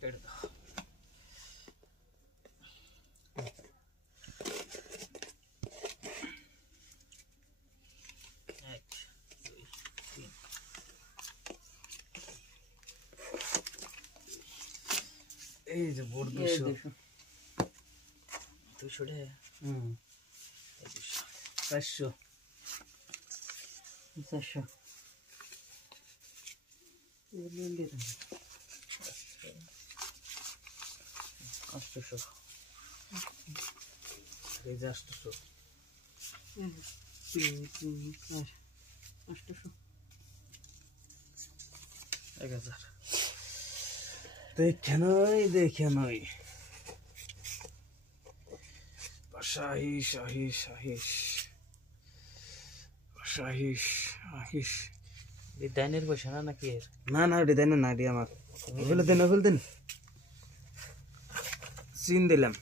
কেটে দাও। এই যে বোর্ড 200 রে 400 800 এই যে 800 1000 দেখে নই আহিস ডিজাইনের পয়সা না নাকি না ডিজাইনের না দিয়ে আমার ফেলে দেন চিন দিলাম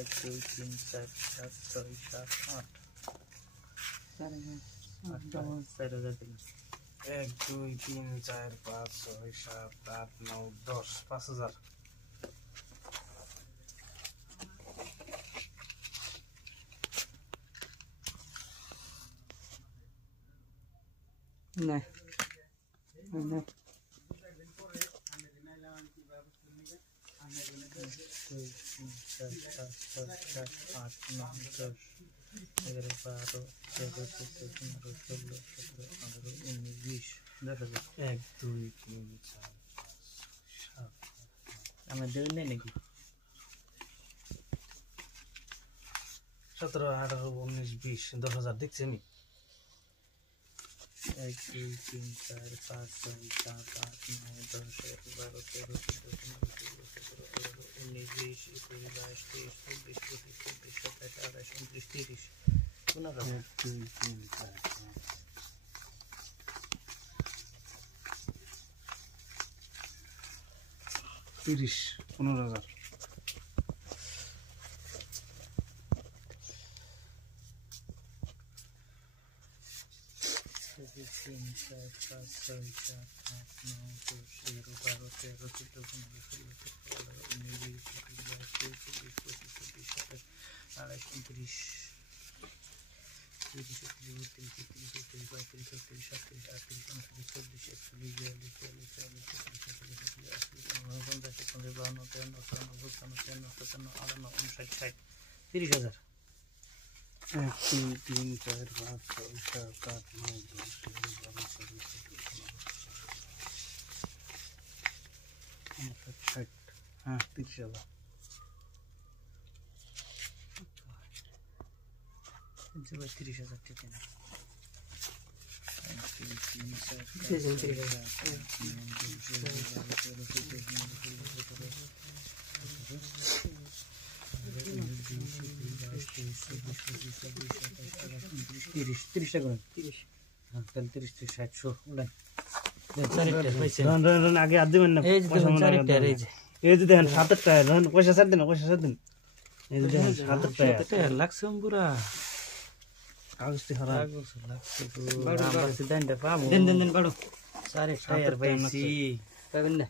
এক দুই তিন চার পাঁচ ছয় সাত আট 4000 দিলাম 1 2 3 4 5 6 7 8 9 10 5000 না আমার দেবেন নাই নাকি 17 18 19 20 10000 দেখছি আমি 1 2 3 4 5 6 7 8 9 10 11 12 13 14 15 16 17 18 19 20 21 22 23 24 25 30 15000 3 4 5 6 7 8 9 10 11 12 13 14 15 30,000 1 2 3 4 5 6 7 8 9 10 11 হ্যাঁ 30,000 30,000 টাকা না 30 টাকা 30 হ্যাঁ তাহলে 30 60 উড়ান আগে আর দিবেন না এই যে দেখেন 7 টাকা পয়সা ছাড় দেন এই যে দেখেন 7 টাকা লাগছে পুরা কাগজটি হারা লাগছে তো আমরা সিদ্ধান্ত পাবো দেন বাড়ো 4 টাকা পাইছি পাবেন না